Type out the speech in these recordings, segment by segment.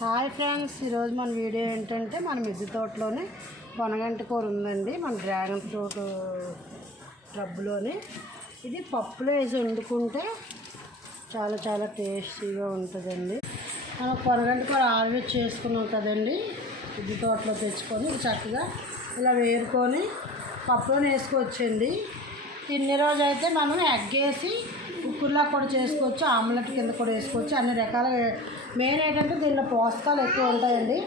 Hi friends, ఈరోజు మన video ఏంటంటే మన మిద్దె తోటలోనే పొనగంటి కూర ఉందండి. మన డ్రాగన్ ఫ్రూట్ ట్రబ్బులోని ఇది పప్పులో వేసి వండుకుంటే చాలా చాలా టేస్టీగా ఉంటుందండి. మనం పొనగంటి కూర ఆల్వేజ్ చేసుకున్నాం కదండి, మిద్దె తోటలో తెచ్చుకొని చక్కగా ఇలా వేరుకొని పప్పులో వేసుకోవచ్చండి. తినే రోజు అయితే మనం ఎగ్ వేసి ఉప్పులా కూడా చేసుకోవచ్చు, ఆమ్లెట్ కింద కూడా వేసుకోవచ్చు. అన్ని రకాల మెయిన్ ఏంటంటే దీనిలో పోషకాలు ఎక్కువ ఉంటాయండి.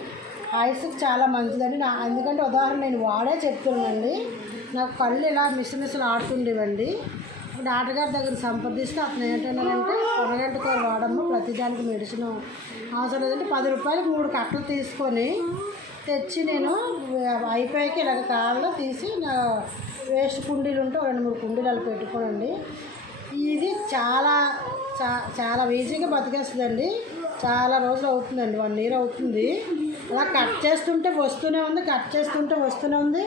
ఐస్కి చాలా మంచిదండి. ఎందుకంటే ఉదాహరణ నేను వాడే చెప్తున్నానండి. నాకు కళ్ళు ఇలా మిసమిసలు ఆడుతుండేవండి. డాక్టర్ గారి దగ్గర సంప్రదిస్తే అతను ఏంటంటే పొనగంటి కూర వాడము, ప్రతిదానికి మెడిసిన్ అవసరం లేదంటే 10 రూపాయలకి 3 కట్టలు తీసుకొని తెచ్చి నేను అయిపోయాక ఇలాగ కాళ్ళలో తీసి నా వేస్ట్ కుండీలు ఉంటే 2-3 కుండీలు అలా పెట్టుకోనండి. ఇది చాలా ఈజీగా బతికేస్తుందండి. చాలా రోజులు అవుతుందండి, 1 year అవుతుంది. అలా కట్ చేస్తుంటే వస్తూనే ఉంది.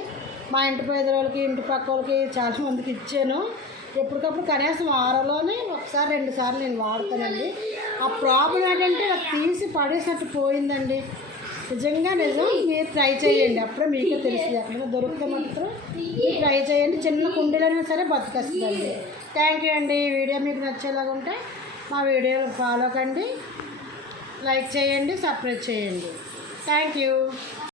మా ఇంటి పేదవాళ్ళకి, ఇంటి పక్క వాళ్ళకి చాలామందికి ఇచ్చాను. ఎప్పటికప్పుడు కనీసం వారంలోనే 1-2 సార్లు నేను వాడతానండి. ఆ ప్రాబ్లం ఏంటంటే నాకు తీసి పడేసినట్టు పోయిందండి. నిజం మీరు ట్రై చేయండి, అప్పుడే మీకే తెలుస్తుంది. ఎక్కడైనా దొరికితే మాత్రం మీరు ట్రై చేయండి. చిన్న కుండీలైనా సరే బతికేస్తుందండి. థ్యాంక్ యూ అండి. వీడియో మీకు నచ్చేలాగా ఉంటే మా వీడియోని ఫాలో కండి, లైక్ చేయండి, సబ్స్క్రైబ్ చేయండి. Thank you.